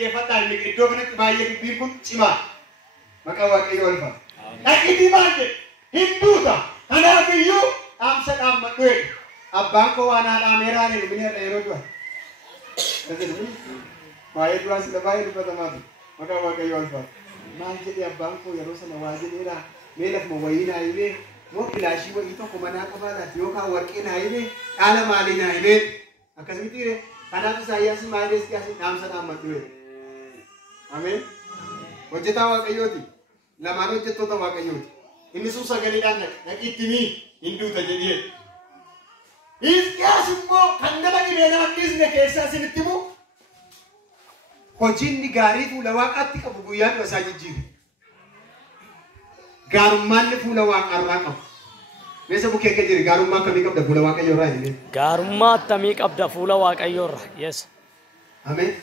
dhaggeeffadhaa inni iddoo kanatti baay'ee dubbiin kun cimaa maqaa waaqayyoo olfa dhaqiitii maal jedhe hinduuta kanaaf iyyuu dhaamsa dhaammadhu jedhe abbaan koo waan haadhaameeraa jedhu mineerra yeroo du'a baay'ee duraa sila baay'ee dubbatamaa ture maqaa waaqayyoo olfa maal jedhe abbaan koo yeroo sana waa jedheeraa mee lafuma wayii naa himee moo kilaashii wayii tokko manaa qabaadhaaf yookaan warqee naa himee dhaala maalii naa himee akkasumatti kanaaf Isaayyaas maalis yaasi dhaamsa dhaammadhu jedhe ameen hojjetaa waaqayyooti lamaan hojjettoota waaqayyooti inni sun sagaleedhaan dhaqiitti hinduuta jedhee Hisqiyaas immoo kan nama dhibee nama dhiisne keessaa isinitti immoo hojiinni gaarii fuula waaqaatti qabu guyyaa dura isaa jijjiiru gaarummaan fuula waaqarraa qabu Mesa bukkee kee jiri gaarummaa akkamii qabda fuula waaqayyoo irraa hin gaarummaa akkamii qabda fuula waaqayyoo irraa yes ameen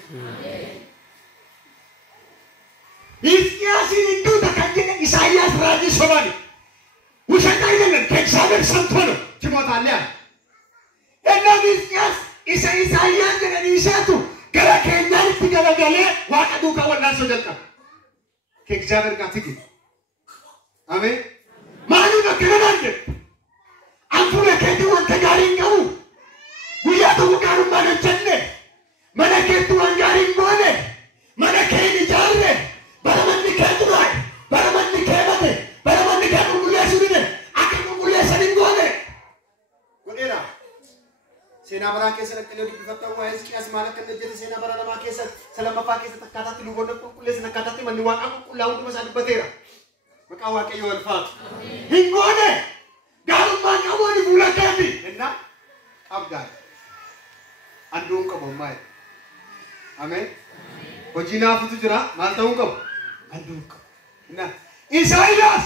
Hisqiyaas hinduuta kan jedhe Isaayyaas raajii sobani ውሸት አይደለም ከእግዚአብሔር ሰምቶ ነው ትሞታለህ እና Hisqiyaas isa Isaayyaas jedhanii isaatu gara keenyaatti galagalee waaqa duukaa wallaansoo jalqaba ከእግዚአብሔር ጋር ትግል አሜን ማኑ ነከረናል Anfura keetu wanta gaariin qabu guyyaa tokko gaarummaan hojjenne mana keetu waan gaariin goone mana kee ijaarre bara manni kee duraaye bara manni kee bate bara manni kee qulqulleessu dide akka qulqulleessan hin goone godheera seenaa baraa keessatti illee dubbifattaa waa Hisqiyaas maal akka hojjete seenaa bara namaa keessatti salamaffaa keessatti akkaataatti luboonni qulqulleessan akkaataatti manni waaqaa qulqullaa'u hunduma isaa dubbateera maqaa waaqayyoo ulfaatu hin goone Garuman kamu ni bulan kami, enak, abdan, andung kamu mai, amen. Kojina apa tu jera, mantau kamu, andung kamu, enak. Isaayyaas,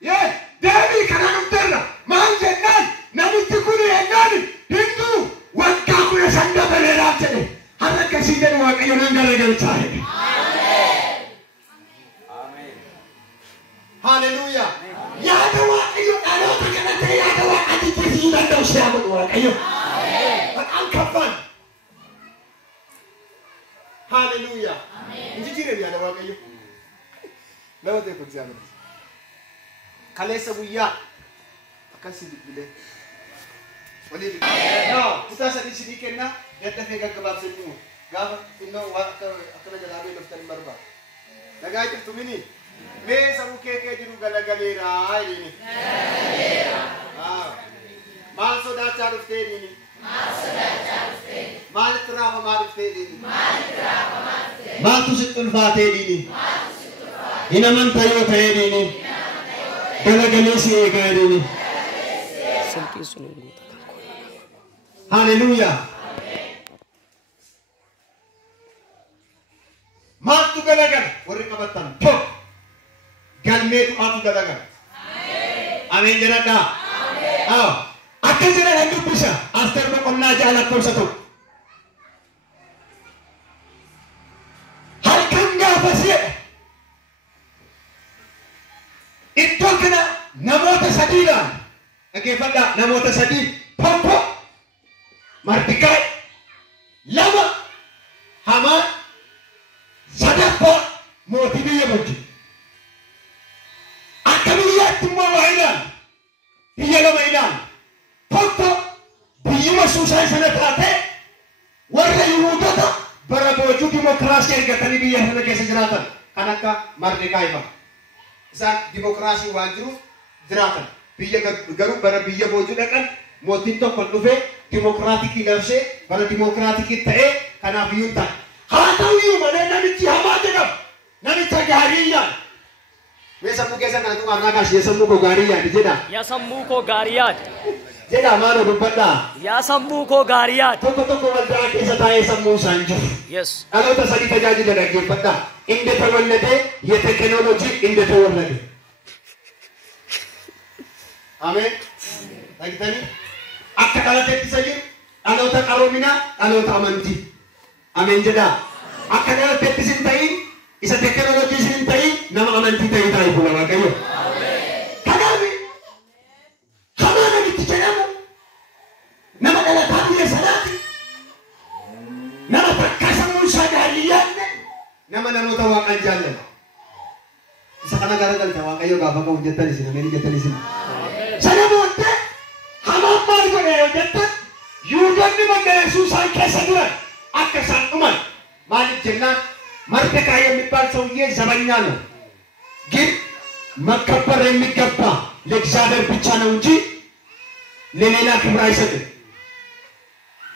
ye, Dewi kanan terla, manjenan, nami tikuni enani, Hindu, wakka kuya sanda bererat jadi, hanya kesiden wakka yonan gara-gara cahaya. Amen. Haleluya. Ya doa ayo ada takanan ya doa adi kesidan doa siapa doa ayo. Amen. Kapan? Haleluya. Amen. Ini ciri dia doa ayo. Lewat dia kerja. Kalau sebuya kasih dibeli. Boleh dibeli. No, kita sedikit kena. Kita fega kebab semua. Gak, ini akan jalan daftar berba. Lagi itu tu ini. मैं सब के जिरु गलगलेरा ini mal soda charufte ini mal trapa marufte ini mal tu situl fate ini inaman tayo tayo ini Galgale से गए ini haleluya mal tu galagal wari kabatan pok Galme tu aku galagan. Amin jerada. Amin. Akan jerada hidup bisa. Aster berkona jalan kau satu. Harkan gak pasti. Itu kena namo tersadilan. Okey pada namo tersadi. Pompo. Martikai. Lama. Hama. Sadapo. Motivasi bagi. Semua mainan, dia lo mainan. Foto, dia masuk saya sana terate. Warga Yuda tu, beraboju demokrasi yang kata ni dia sana kisah jeratan. Kanaka merdeka iba. Saat demokrasi wajib jeratan. Biaya garu bara biaya boju dekan. Motin tu penuhe demokrasi kilase, bara demokrasi kita karena biuta. Hatau yu mana nami ciama jenam, nami cagarian. मैं सबको कैसा ना तू अपना काश ये सबको को गाड़ियाँ दिजेना या सम्मू को गाड़ियाँ जेना मानो दुपट्टा या सम्मू को गाड़ियाँ तो को बंदा कैसा था ये सम्मू सांझो यस अगर तो सभी तजाजी लगा के पता इंडे तो वरने दे ये टेक्नोलॉजी इंडे तो वरने दे आमें lagi tadi akka kala tetti sajir alota karomina alota amanti amen jeda akka kala tetti sintai isa teknologi sintai nama amanti tai tai pula kayo amen kadawi hamana bitijanamu nama dala tabiya salati nama takasa musa daliyan nama namoota waaqan jaallan. Isa kana garagalcha waaqayyo gaafa qabu jettan isin ameen jettan isin. Sana booddee hamaan maal godhe yoo jettan Yihuudoonni mana Yesuusaan keessa turan akka isaan dhuman maaliif jennaan Mordecai የሚባል ሰውዬ ዘበኛ ነው ግን መከበር የሚገባ ለእግዚአብሔር ብቻ ነው እንጂ ለሌላ ክብር አይሰጥም።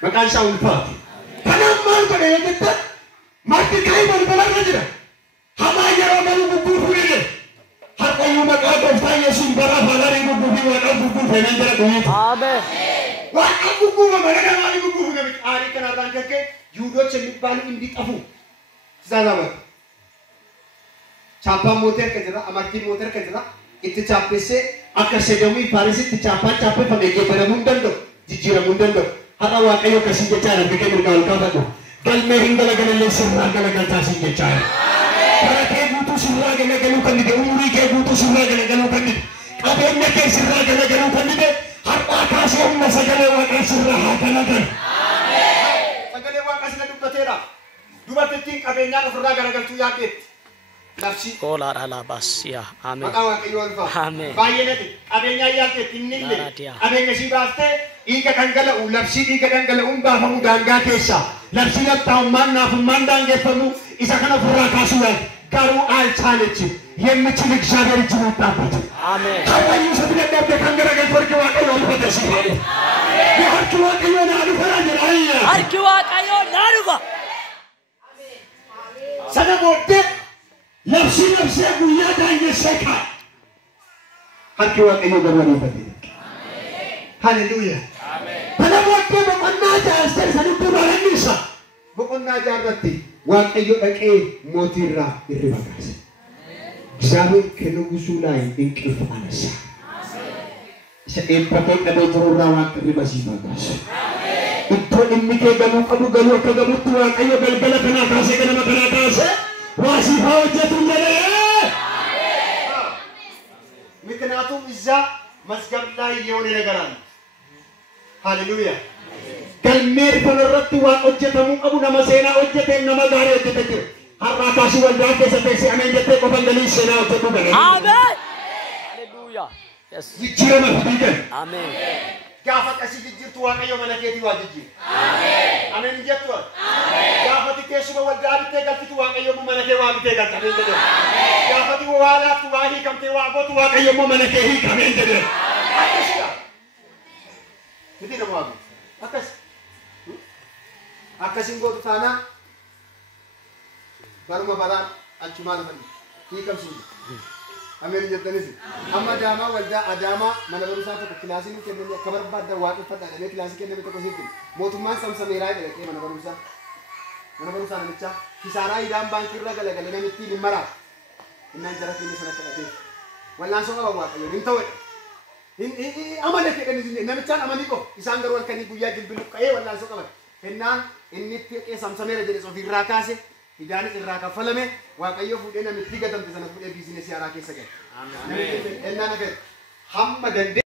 መቃንሻው ልፋት ከናም ማል godhe yoo jettan Mordecai balbala jira hamaa yeroo galu gubbuu fuudhe harqayyuu maqaa gooftaa Yesuus bara faalarii gubbuu waaqaa gubbuu feenee jira dhuunfa. Ameen. Waaqaa gubbuu magaalaa maali gubbuu fuudhe aarii kanarraan kakkee Yihuuዶች የሚባሉ እንዲጠፉ ትእዛዛት ቻፓን ሞተር ከጅራ አማርቲን ሞተር ከጅራ ኢትቻፔሴ አከሰደሙ ፓሪስ ኢትቻፓን ቻፔ ፈገገ በረሙን ደንዶ ጅጅረሙን ደንዶ ሀራ ዋቀዮ ከሲጀቻ ረብከ ምርጋል ካፈዶ ገልሜ እንደለገለ ስራ ገለገልታ ሲጀቻ አሜን ጉቱ ስራ ገለገሉ ከንደ ኡሪ ጉቱ ስራ ገለገሉ ከንደ ቀበነ ከስራ ገለገሉ ከንደ ሀራ ካሴም መሰገለ ዋቀ ስራ ሀገለገል አሜን ሰገለ ዋቀ ስለዱበቴራ ዱበቴቲን ቀበኛ ፍራ ገለገልቱ ያዴት Lapsi. Kola alabasia. Amen. Maka waaqayyo alfa. Amen. Baay'inati qabeenya yaate tinnille. Qabeenya si baaste dhiiga dhangala'u labsi dhiiga dhangala'uun baafamu daangaa keessa. Labsi labtaa'ummaan naafummaan daangeffamu isa kana ofirraa kaasuudhaan garuu alchaanechi የሚችል እግዚአብሔር እጅ መጣበት። አሜን። ታዋዩ ሰብለደብ ከንገረገል ወርቅ waaqayyo alfa ተሲለ። አሜን። ወርቅ waaqayyo ናሉፈ አያ። አርኪ ዋቀዮ ናሉፈ። ሰነቦደ Lapsi guya dange seka. Harki waaqayyo garwani fate. Hallelujah. Amen. Kana bokke boqonna jaastar sanitti baranisa. Boqonna jaarratti waaqayyo dhaqee mootirraa irriba kaase. እግዚአብሔር ከንጉሱ ላይ እንቅልፍ አነሳ። ሰኤምፓቶን ደበጅሩራ ዋቅ irriba ሲባጋስ። እቶ እምኬ ገሙ ቀዱ ገሉ ከገሙት waaqayyo ገልገለ ከና ካሴ ከነመ ከና ካሴ ዋሲፋው ጀቱለለ ምክንያቱም እዛ መስገብ ላይ የሆነ ነገር አለ። ሃሌሉያ ገልሜር ፈለረቱ ዋቆጀተሙ ቀቡ ነመሴና ኦጀተ ነመጋሪ ኦጀተ ሀራካሽ ወልዳ ከሰተሲ አሜን ጀተ ቆፈንደሊ ሴና ኦጀቱ ገለ አሜን ሃሌሉያ yes ይጅረመ ፍዲገ አሜን ጋፈቀሲ ይጅርቱ ዋቀዮ መለከቲ ዋጅጂ አሜን አሜን ጀቱ አሜን ጋፈቲ ከሱ ወልዳ ቢተ ገልፍቱ ዋቀዮ መለከ ዋቢተ ገልታ እንደደ አሜን ጋፈቲ ዋላቱ ዋሂ ከምቴ ዋጎቱ ዋቀዮ መለከ ሂ ከመን እንደደ አከሲያ ፍዲ ነው ዋጉ አከሲን ጎቱ ታና ባሩማ ባራ አቹማ ለፈን ሂ ከምሱ አሜን ጀተነሲ አማ ዳማ ወልዳ አዳማ መነበሩሳ ተክላሲን ከነኒ ከበርባዳ ዋቅ ፈጣ ለኔ ክላሲ ከነኒ ተቆሲት ሞቱማን ሰምሰሜራ ደረቀ መነበሩሳ ነምቻ ኪሳራ ይዳም ባንክ ረገለገለ ነምቲ ሊመራ እና እንጀራት ለሰነከተ ወላንሶ ባዋቀ ይንተው አማለ ከደን ነምቻን አማኒቆ ኢሳን ገር ወልከኒ ጉያ ጅብሉ ቀይ ወላንሶ ቀበ እና እንት ሰምሰሜራ ደረሶ ፊራካሴ Idani irraa kafalame waaqayyo fuudhee namitti gatamte sana fuudhee biizinesi haaraa keessa gale. Amen. Ennaa nafe hamma dandee